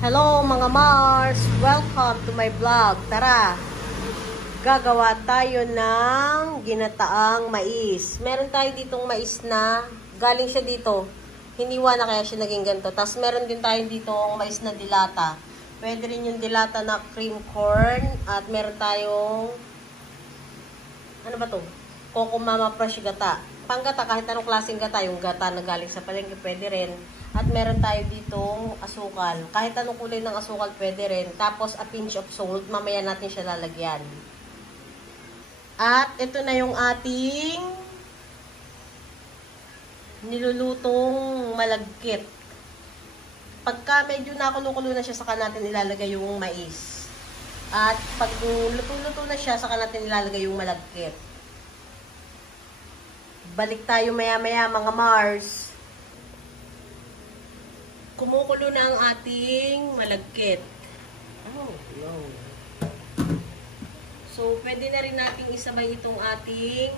Hello mga Mars! Welcome to my vlog. Tara! Gagawa tayo ng ginataang mais. Meron tayo ditong mais na galing siya dito. Hiniwa na kaya siya naging ganito. Tapos meron din tayo ditong mais na dilata. Pwede rin yung dilata na cream corn. At meron tayong ano ba to? Coco Mama Fresh Gata. Panggata, kahit anong klaseng gata. Yung gata na galing sa palengke, pwede rin. At meron tayo ditong asukal. Kahit anong kulay ng asukal, pwede rin. Tapos, a pinch of salt. Mamaya natin siya lalagyan. At, ito na yung ating nilulutong malagkit. Pagka medyo nakulo-kulo na siya, saka natin ilalagay yung mais. At, pag luto-luto na siya, saka natin ilalagay yung malagkit. Balik tayo maya-maya, mga Mars. Kumukulo na ang ating malagkit. Oh, no. So, pwede na rin nating isabay itong ating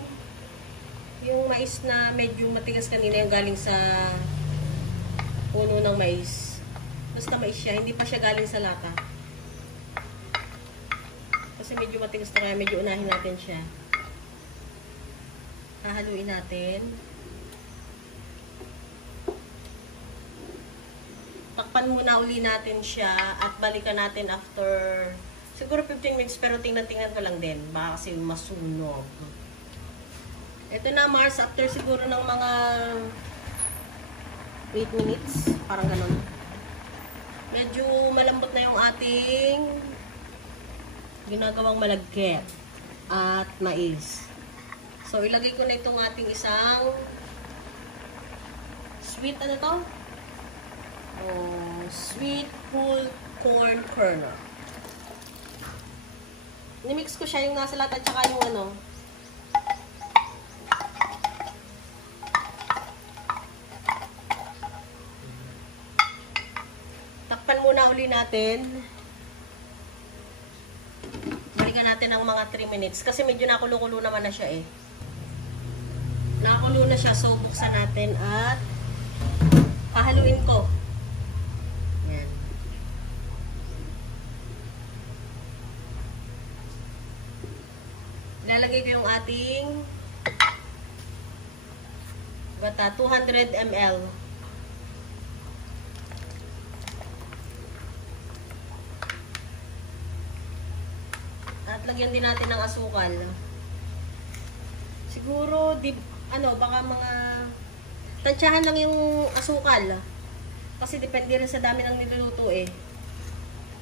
yung mais na medyo matigas kanina yung galing sa puno ng mais. Basta mais siya, hindi pa siya galing sa lata. Kasi medyo matigas na kaya medyo unahin natin siya. Hahaluin natin. Takpan muna uli natin siya at balikan natin after siguro 15 minutes, pero tingnan-tingnan ko lang din baka kasi masunog. Ito na, Mars, after siguro ng mga 8 minutes, parang ganun. Medyo malambot na yung ating ginagawang malagkit at mais. So, ilagay ko na itong ating isang sweet, ano to? Sweet whole corn kernel. Nimix ko siya yung nasa lata at saka yung ano. Takpan muna uli natin. Balikan natin ng mga 3 minutes kasi medyo nakulo-kulo naman na siya eh. Nakulo na siya, so buksan natin at pahaluin ko. Lalagay ko yung ating bata, 200 ml. At lagyan din natin ng asukal. Siguro, baka mga tansyahan lang yung asukal. Kasi depende rin sa dami ng niluluto eh.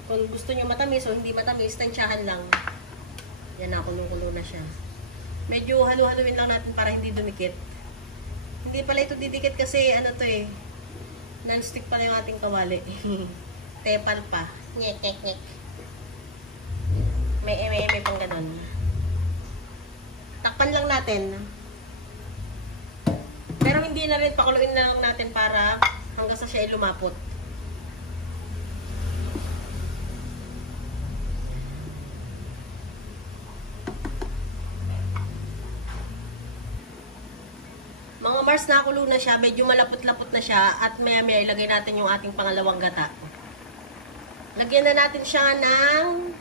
Kung gusto nyo matamis o hindi matamis, tansyahan lang. Yan na, kulo-kulo na siya. Medyo halu-haluin lang natin para hindi dumikit. Hindi pala ito didikit kasi ano to eh. Non-stick pala yung ating kawali. Tepal pa. Nyek. May pang ganon. Takpan lang natin. Pero hindi na rin, pakuluin na lang natin para hanggang sa siya ay lumapot. Mga Mars, nakulo na siya, medyo malapot-lapot na siya at maya-maya ilagay natin yung ating pangalawang gata. Lagyan na natin siya ng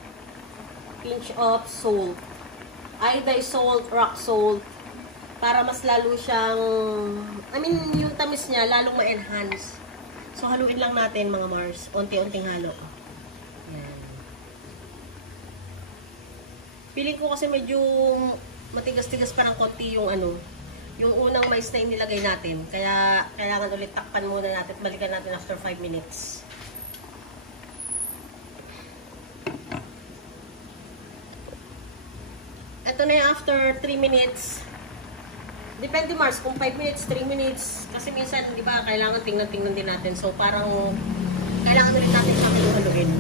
pinch of salt. Either salt, rock salt, para mas lalo siyang, yung tamis niya lalong ma-enhance. So, haluin lang natin mga Mars, unti-unting halo. Yan. Feeling ko kasi medyo matigas-tigas pa ng konti yung yung unang mais na inilagay natin. Kaya, kailangan ulit takpan muna natin at balikan natin after 5 minutes. Ito na yung after 3 minutes. Depende, Mars, kung 5 minutes, 3 minutes. Kasi minsan, di ba, kailangan tingnan-tingnan din natin. So, parang, kailangan ulit natin siya haluin.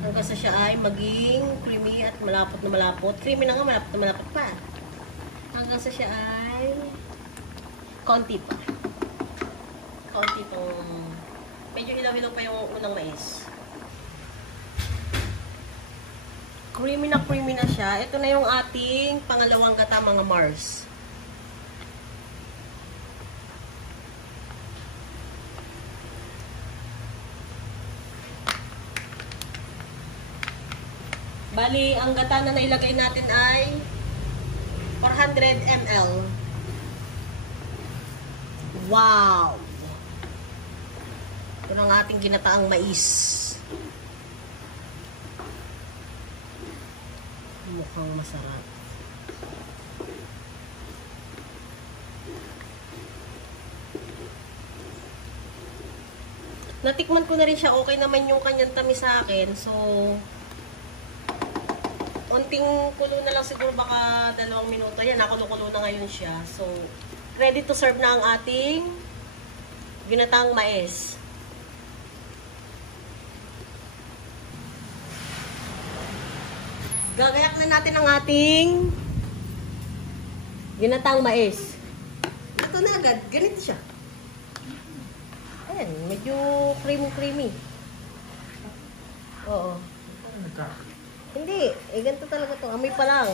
Hanggang sa siya ay maging creamy at malapot na malapot. Creamy na nga, malapot na malapot pa. Hanggang sa siya ay konti pa. Konti pong medyo hilaw-hilaw pa yung unang mais. Creamy na siya. Ito na yung ating pangalawang gata, mga Mars. Bali, ang gata na nailagay natin ay 400 ml. Wow! Ito ang ating ginataang mais. Mukhang masarap. Natikman ko na rin siya. Okay naman yung kanyang tamis sa akin. So, unting kulo na lang siguro, baka 2 minuto. Yan, nakulo-kulo na ngayon siya. So, ready to serve na ang ating ginataang mais. Gagayak na natin ang ating ginataang mais. Ito na agad. Ganito siya. Ayan, medyo creamy. Oo. Hindi. Eh, ganito talaga to. Amoy pa lang.